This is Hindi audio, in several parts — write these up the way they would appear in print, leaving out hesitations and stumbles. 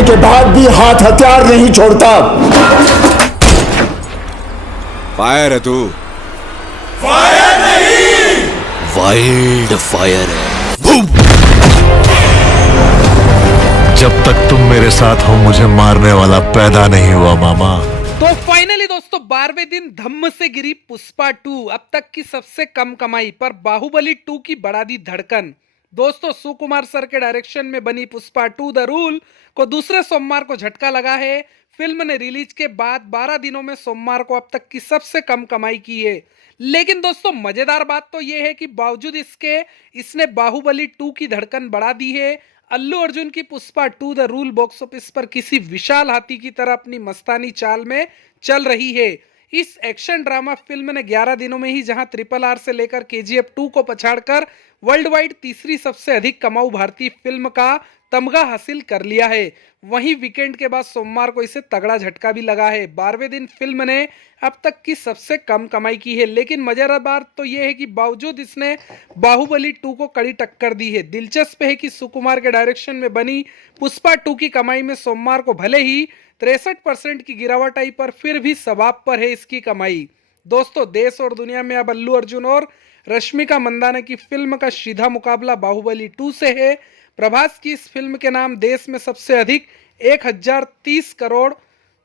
होने के बाद भी हाथ हथियार नहीं छोड़ता। फायर है तू। फायर नहीं, वाइल्ड फायर है। जब तक तुम मेरे साथ हो मुझे मारने वाला पैदा नहीं हुआ मामा। तो फाइनली दोस्तों 12वें दिन धम्म से गिरी पुष्पा 2, अब तक की सबसे कम कमाई पर बाहुबली 2 की बढ़ा दी धड़कन। दोस्तों सुकुमार सर के डायरेक्शन में बनी पुष्पा 2 द रूल को दूसरे सोमवार को झटका लगा है। फिल्म ने रिलीज के बाद 12 दिनों में सोमवार को अब तक की सबसे कम कमाई की है। लेकिन दोस्तों मजेदार बात तो यह है कि बावजूद इसके इसने बाहुबली 2 की धड़कन बढ़ा दी है। अल्लू अर्जुन की Pushpa 2 the rule box office पर किसी विशाल हाथी की तरह अपनी मस्तानी चाल में चल रही है। इस एक्शन ड्रामा फिल्म ने 11 दिनों में ही जहां RRR से लेकर KGF 2 को पछाड़कर वर्ल्ड वाइड तीसरी सबसे अधिक कमाऊ भारतीय फिल्म का तमगा हासिल कर लिया है, वहीं वीकेंड के बाद सोमवार को इसे तगड़ा झटका भी लगा है। 12वें दिन फिल्म ने अब तक की सबसे कम कमाई की है। लेकिन मजेदार बात तो यह है कि बावजूद इसने बाहुबली 2 को कड़ी टक्कर दी है। दिलचस्प है कि सुकुमार के डायरेक्शन में बनी पुष्पा 2 की कमाई में सोमवार को भले ही 63% की गिरावट आई, पर फिर भी सवाब पर है इसकी कमाई। दोस्तों देश और दुनिया में अब अल्लू अर्जुन और रश्मिका मंदाना की फिल्म का सीधा मुकाबला बाहुबली 2 से है। प्रभास की इस फिल्म के नाम देश में सबसे अधिक 1030 करोड़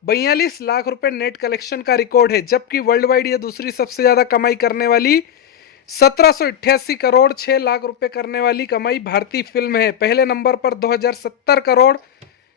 42 लाख रुपए नेट कलेक्शन का रिकॉर्ड है, जबकि वर्ल्ड वाइड यह दूसरी सबसे ज्यादा कमाई करने वाली 1788 करोड़ 6 लाख रुपए करने वाली कमाई भारतीय फिल्म है। पहले नंबर पर 2070 करोड़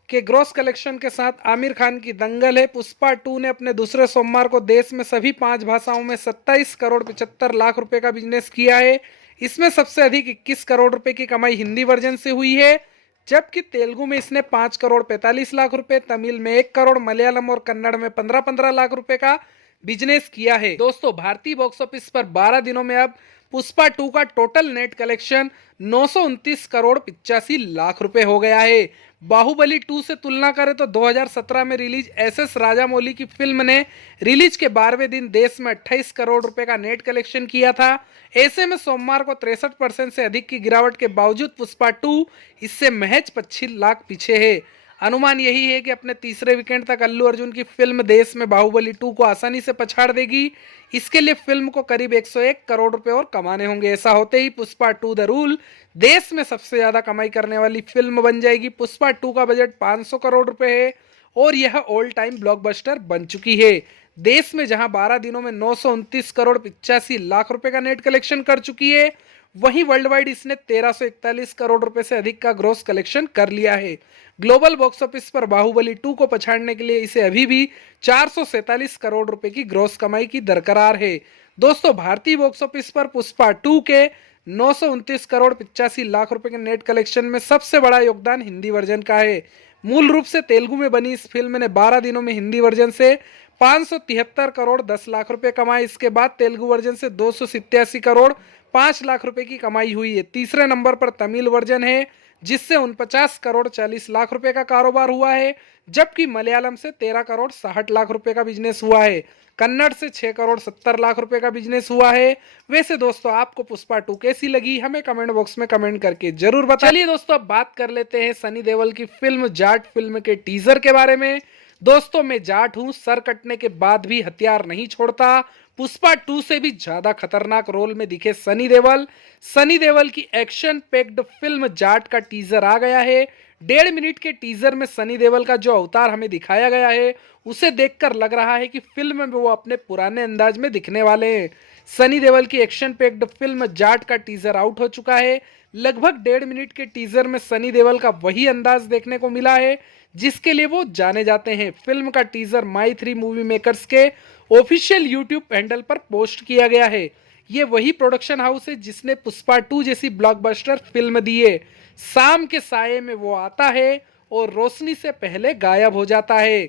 के ग्रॉस कलेक्शन के साथ आमिर खान की दंगल है। पुष्पा 2 ने अपने दूसरे सोमवार को देश में सभी 5 भाषाओं में 27 करोड़ 75 लाख रुपए का बिजनेस किया है। इसमें सबसे अधिक 21 करोड़ रुपए की कमाई हिंदी वर्जन से हुई है, जबकि तेलुगु में इसने 5 करोड़ 45 लाख रुपए, तमिल में 1 करोड़, मलयालम और कन्नड़ में 15-15 लाख रुपए का बिजनेस किया है। दोस्तों भारतीय बॉक्स ऑफिस पर 12 दिनों में अब पुष्पा 2 का total net collection 929 crore 85 lakh रुपए हो गया है। बाहुबली 2 से तुलना करें तो 2017 में रिलीज SS राजामौली की फिल्म ने रिलीज के 12वें दिन देश में 28 करोड़ रुपए का नेट कलेक्शन किया था। ऐसे में सोमवार को 63% से अधिक की गिरावट के बावजूद पुष्पा 2 इससे महज 25 लाख पीछे है। अनुमान यही है कि अपने तीसरे वीकेंड तक अल्लू अर्जुन की फिल्म देश में बाहुबली 2 को आसानी से पछाड़ देगी। इसके लिए फिल्म को करीब 101 करोड़ रुपए और कमाने होंगे। ऐसा होते ही पुष्पा 2 द रूल देश में सबसे ज्यादा कमाई करने वाली फिल्म बन जाएगी। पुष्पा 2 का बजट 500 करोड़ रुपए है और यह ऑल टाइम ब्लॉकबस्टर बन चुकी है। देश में जहां 12 दिनों में 929 करोड़ 85 लाख रुपए का नेट कलेक्शन कर चुकी है, वहीं वर्ल्ड वाइड इसने 1341 करोड़ रुपए से अधिक का ग्रॉस कलेक्शन कर लिया है। ग्लोबल बॉक्स ऑफिस पर बाहुबली 2 को पछाड़ने के लिए इसे अभी भी 447 करोड़ रुपए की ग्रॉस कमाई की दरकार है। दोस्तों भारतीय बॉक्स ऑफिस पर पुष्पा 2 के 929 करोड़ 85 लाख रुपए के नेट कलेक्शन में सबसे बड़ा योगदान हिंदी वर्जन का है। मूल रूप से तेलुगु में बनी इस फिल्म ने 12 दिनों में हिंदी वर्जन से 573 करोड़ 10 लाख रुपए कमाए। इसके बाद तेलुगु वर्जन से 287 करोड़ 5 लाख रुपए की कमाई हुई है। तीसरे नंबर पर तमिल वर्जन है जिससे 49 करोड़ 40 लाख रुपए का कारोबार हुआ है, जबकि मलयालम से 13 करोड़ 60 लाख रुपए का बिजनेस हुआ है। कन्नड़ से 6 करोड़ 70 लाख रुपए का बिजनेस हुआ है। वैसे दोस्तों आपको पुष्पा 2 कैसी लगी हमें कमेंट बॉक्स में कमेंट करके जरूर बताइए। चलिए दोस्तों अब बात कर लेते हैं सनी देओल की फिल्म जाट फिल्म के टीजर के बारे में। दोस्तों मैं जाट हूं, सर कटने के बाद भी हथियार नहीं छोड़ता। पुष्पा 2 से भी ज्यादा खतरनाक रोल में दिखे सनी देओल। सनी देओल की एक्शन पैक्ड फिल्म जाट का टीजर आ गया है। 1.5 मिनट के टीजर में सनी देओल का जो अवतार हमें दिखाया गया है उसे देखकर लग रहा है कि फिल्म में वो अपने पुराने अंदाज में दिखने वाले हैं। सनी देओल की एक्शन पैक्ड फिल्म जाट का टीजर आउट हो चुका है। लगभग 1.5 मिनट के टीजर में सनी देओल का वही अंदाज देखने को मिला है जिसके लिए वो जाने जाते हैं। फिल्म का टीजर My3 मूवी मेकर्स के ऑफिशियल यूट्यूब हैंडल पर पोस्ट किया गया है। ये वही प्रोडक्शन हाउस है जिसने पुष्पा 2 जैसी ब्लॉकबस्टर फिल्म दी है। शाम के साये में वो आता है और रोशनी से पहले गायब हो जाता है,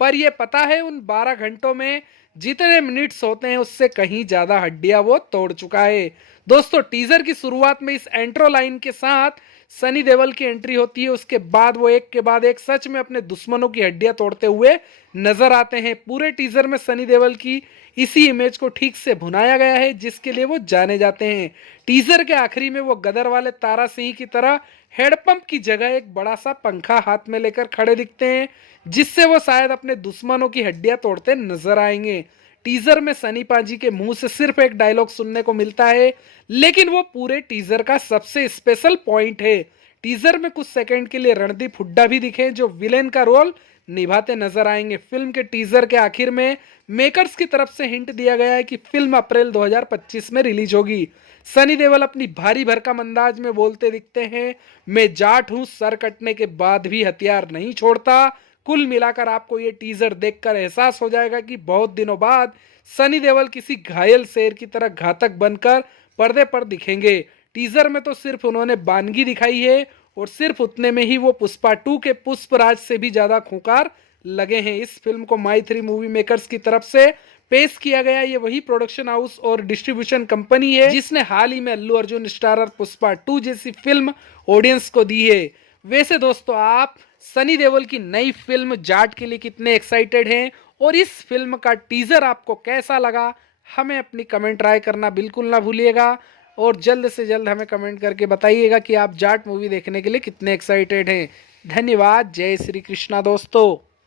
पर यह पता है उन 12 घंटों में जितने मिनट्स होते हैं उससे कहीं ज्यादा हड्डियां वो तोड़ चुका है। दोस्तों टीजर की शुरुआत में इस एंट्रो लाइन के साथ सनी देओल की एंट्री होती है, उसके बाद वो एक के बाद एक सच में अपने दुश्मनों की हड्डियां तोड़ते हुए नजर आते हैं। पूरे टीजर में सनी देओल की इसी इमेज को ठीक से भुनाया गया है जिसके लिए वो जाने जाते हैं। टीजर के आखिरी में वो गदर वाले तारा सिंह की तरह हेडपंप की जगह एक बड़ा सा पंखा हाथ में लेकर खड़े दिखते हैं, जिससे वो शायद अपने दुश्मनों की हड्डियां तोड़ते नजर आएंगे। टीजर में सनी पाजी के मुंह से सिर्फ एक डायलॉग सुनने को मिलता है, लेकिन वो पूरे टीजर का सबसे स्पेशल पॉइंट है। टीजर में कुछ सेकंड के लिए रणदीप हुड्डा भी दिखे जो विलेन का रोल निभाते नजर आएंगे। फिल्म के टीजर के आखिर में मेकर्स की तरफ से हिंट दिया गया है कि फिल्म अप्रैल 2025 में रिलीज होगी। सनी देओल अपनी भारी भरकम अंदाज में बोलते दिखते हैं, मैं जाट हूं, सर कटने के बाद भी हथियार नहीं छोड़ता। कुल मिलाकर आपको ये टीजर देखकर एहसास हो जाएगा कि बहुत दिनों बाद सनी देओल किसी घायल शेर की तरह घातक बनकर पर्दे पर दिखेंगे। टीजर में तो सिर्फ उन्होंने बानगी दिखाई है और सिर्फ उतने में ही वो पुष्पा 2 के पुष्पराज से भी ज्यादा खूंखार लगे हैं। इस फिल्म को माई 3 मूवी मेकर्स की तरफ से पेश किया गया। ये वही प्रोडक्शन हाउस और डिस्ट्रीब्यूशन कंपनी है जिसने हाल ही में अल्लू अर्जुन स्टारर पुष्पा 2 जैसी फिल्म ऑडियंस को दी है। वैसे दोस्तों, आप सनी देओल की नई फिल्म जाट के लिए कितने एक्साइटेड हैं और इस फिल्म का टीजर आपको कैसा लगा, हमें अपनी कमेंट राय करना बिल्कुल ना भूलिएगा और जल्द से जल्द हमें कमेंट करके बताइएगा कि आप जाट मूवी देखने के लिए कितने एक्साइटेड हैं। धन्यवाद। जय श्री कृष्णा दोस्तों।